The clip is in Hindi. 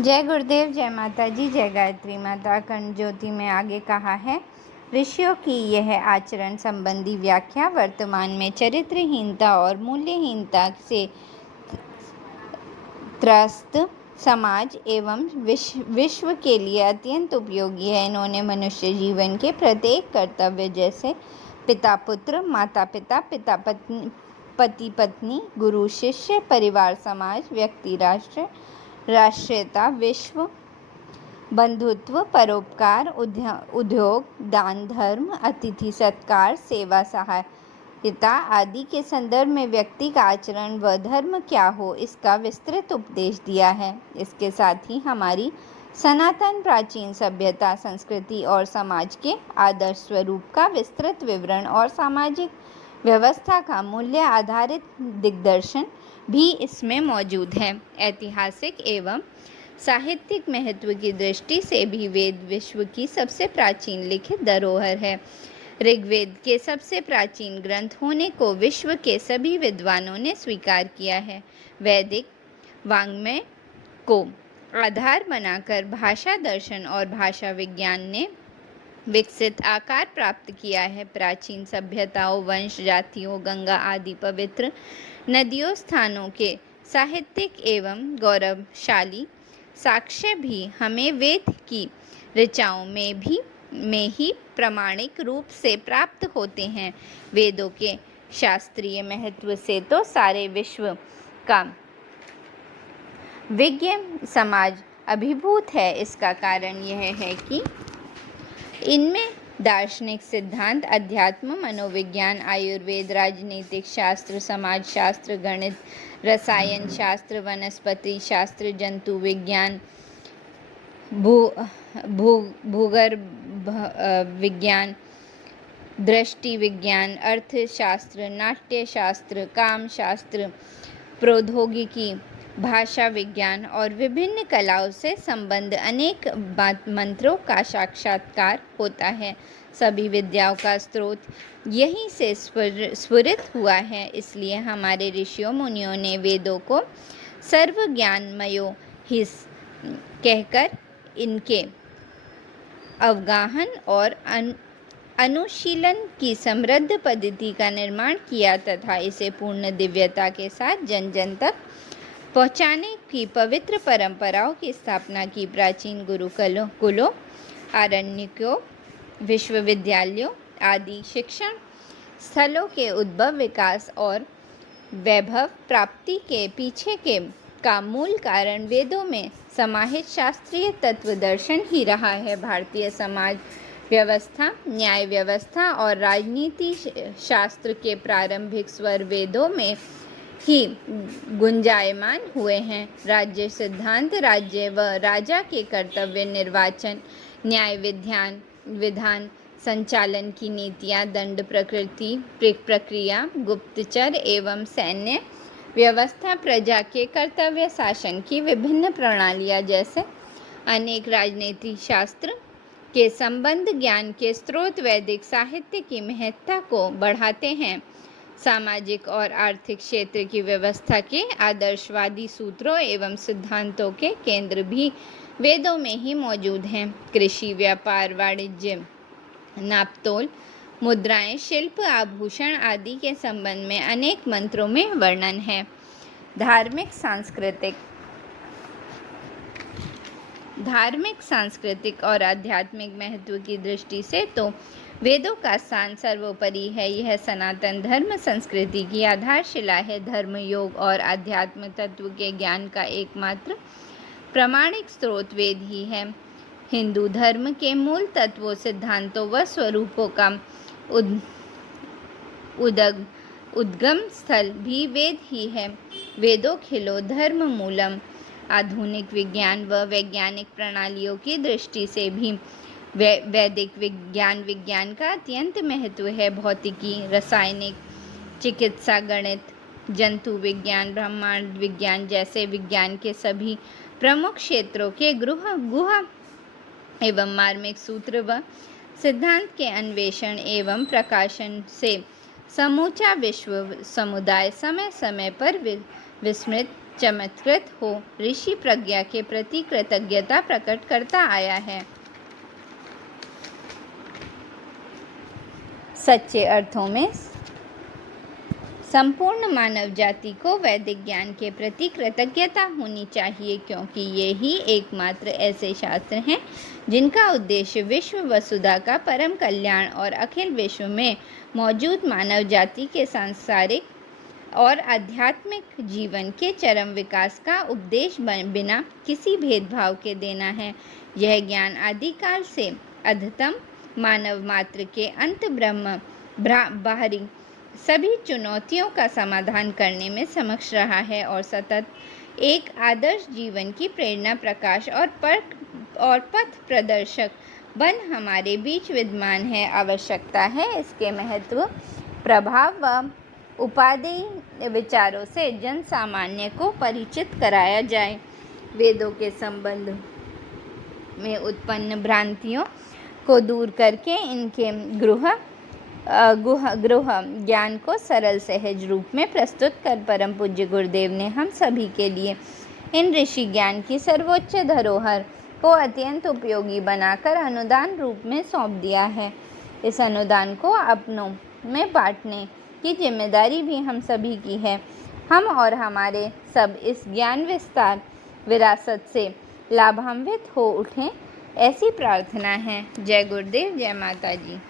जय गुरुदेव, जय माता जी, जय गायत्री माता। अखंड ज्योति में आगे कहा है, ऋषियों की यह आचरण संबंधी व्याख्या वर्तमान में चरित्रहीनता और मूल्यहीनता से त्रस्त समाज एवं विश्व के लिए अत्यंत उपयोगी है। इन्होंने मनुष्य जीवन के प्रत्येक कर्तव्य जैसे पिता पुत्र, माता पिता, पिता पत्नी, पति पत्नी, गुरु शिष्य, परिवार समाज, व्यक्ति राष्ट्र, राष्ट्रीयता, विश्व, बंधुत्व, परोपकार, उद्योग, दान धर्म, अतिथि सत्कार, सेवा, सहायता आदि के संदर्भ में व्यक्ति का आचरण व धर्म क्या हो, इसका विस्तृत उपदेश दिया है। इसके साथ ही हमारी सनातन प्राचीन सभ्यता, संस्कृति और समाज के आदर्श स्वरूप का विस्तृत विवरण और सामाजिक व्यवस्था का मूल्य आधारित दिग्दर्शन भी इसमें मौजूद है। ऐतिहासिक एवं साहित्यिक महत्व की दृष्टि से भी वेद विश्व की सबसे प्राचीन लिखित धरोहर है। ऋग्वेद के सबसे प्राचीन ग्रंथ होने को विश्व के सभी विद्वानों ने स्वीकार किया है। वैदिक वाङ्मय को आधार बनाकर भाषा दर्शन और भाषा विज्ञान ने विकसित आकार प्राप्त किया है। प्राचीन सभ्यताओं, वंश, जातियों, गंगा आदि पवित्र नदियों, स्थानों के साहित्यिक एवं गौरवशाली साक्ष्य भी हमें वेद की ऋचाओं में ही प्रामाणिक रूप से प्राप्त होते हैं। वेदों के शास्त्रीय महत्व से तो सारे विश्व का विज्ञ समाज अभिभूत है। इसका कारण यह है कि इनमें दार्शनिक सिद्धांत, अध्यात्म, मनोविज्ञान, आयुर्वेद, राजनीतिक शास्त्र, समाज शास्त्र, गणित, रसायन शास्त्र, वनस्पति शास्त्र, जंतु विज्ञान, भूगर्भ विज्ञान, दृष्टि विज्ञान, अर्थशास्त्र, नाट्य शास्त्र, काम शास्त्र, प्रौद्योगिकी, भाषा विज्ञान और विभिन्न कलाओं से संबंध अनेक मंत्रों का साक्षात्कार होता है। सभी विद्याओं का स्रोत यहीं से स्फुरित हुआ है। इसलिए हमारे ऋषियों मुनियों ने वेदों को सर्व ज्ञानमयो ही कहकर इनके अवगाहन और अनुशीलन की समृद्ध पद्धति का निर्माण किया तथा इसे पूर्ण दिव्यता के साथ जन जन तक पहुँचाने की पवित्र परंपराओं की स्थापना की। प्राचीन गुरुकुलों, आरण्यकों, विश्वविद्यालयों आदि शिक्षण स्थलों के उद्भव, विकास और वैभव प्राप्ति के पीछे का मूल कारण वेदों में समाहित शास्त्रीय तत्व दर्शन ही रहा है। भारतीय समाज व्यवस्था, न्याय व्यवस्था और राजनीति शास्त्र के प्रारंभिक स्वर वेदों में ही गुंजायमान हुए हैं। राज्य सिद्धांत, राज्य व राजा के कर्तव्य, निर्वाचन, न्याय विधान, संचालन की नीतियाँ, दंड प्रक्रिया, गुप्तचर एवं सैन्य व्यवस्था, प्रजा के कर्तव्य, शासन की विभिन्न प्रणालियाँ जैसे अनेक राजनीति शास्त्र के संबंध ज्ञान के स्रोत वैदिक साहित्य की महत्ता को बढ़ाते हैं। सामाजिक और आर्थिक क्षेत्र की व्यवस्था के आदर्शवादी सूत्रों एवं सिद्धांतों के केंद्र भी वेदों में ही मौजूद हैं। कृषि, व्यापार, वाणिज्य, नापतोल, मुद्राएं, शिल्प, आभूषण आदि के संबंध में अनेक मंत्रों में वर्णन है। धार्मिक, सांस्कृतिक और आध्यात्मिक महत्व की दृष्टि से तो वेदों का स्थान सर्वोपरि है। यह सनातन धर्म संस्कृति की आधारशिला है। धर्म, योग और आध्यात्म तत्व के ज्ञान का एकमात्र प्रामाणिक स्रोत वेद ही है। हिंदू धर्म के मूल तत्वों, सिद्धांतों व स्वरूपों का उद्गम स्थल भी वेद ही है। वेदोखिलो धर्म मूलम। आधुनिक विज्ञान व वैज्ञानिक प्रणालियों की दृष्टि से भी वैदिक विज्ञान का अत्यंत महत्व है। भौतिकी, रासायनिक, चिकित्सा, गणित, जंतु विज्ञान, ब्रह्मांड विज्ञान जैसे विज्ञान के सभी प्रमुख क्षेत्रों के गुहा एवं मार्मिक सूत्र व सिद्धांत के अन्वेषण एवं प्रकाशन से समूचा विश्व समुदाय समय समय पर विस्मृत चमत्कृत हो ऋषि प्रज्ञा के प्रति कृतज्ञता प्रकट करता आया है। सच्चे अर्थों में संपूर्ण मानव जाति को वैदिक ज्ञान के प्रति कृतज्ञता होनी चाहिए, क्योंकि ये ही एकमात्र ऐसे शास्त्र हैं जिनका उद्देश्य विश्व वसुधा का परम कल्याण और अखिल विश्व में मौजूद मानव जाति के सांसारिक और आध्यात्मिक जीवन के चरम विकास का उपदेश बिना किसी भेदभाव के देना है। यह ज्ञान आदिकाल से अधतम मानव मात्र के अंत बाहरी सभी चुनौतियों का समाधान करने में समक्ष रहा है और सतत एक आदर्श जीवन की प्रेरणा प्रकाश और पथ प्रदर्शक बन हमारे बीच विद्यमान है। आवश्यकता है इसके महत्व, प्रभाव व उपादेय विचारों से जन सामान्य को परिचित कराया जाए। वेदों के संबंध में उत्पन्न भ्रांतियों को दूर करके इनके गृह ज्ञान को सरल सहज रूप में प्रस्तुत कर परम पूज्य गुरुदेव ने हम सभी के लिए इन ऋषि ज्ञान की सर्वोच्च धरोहर को अत्यंत उपयोगी बनाकर अनुदान रूप में सौंप दिया है। इस अनुदान को अपनों में बांटने की जिम्मेदारी भी हम सभी की है। हम और हमारे सब इस ज्ञान विस्तार विरासत से लाभान्वित हो उठें, ऐसी प्रार्थना है। जय गुरुदेव, जय माता जी।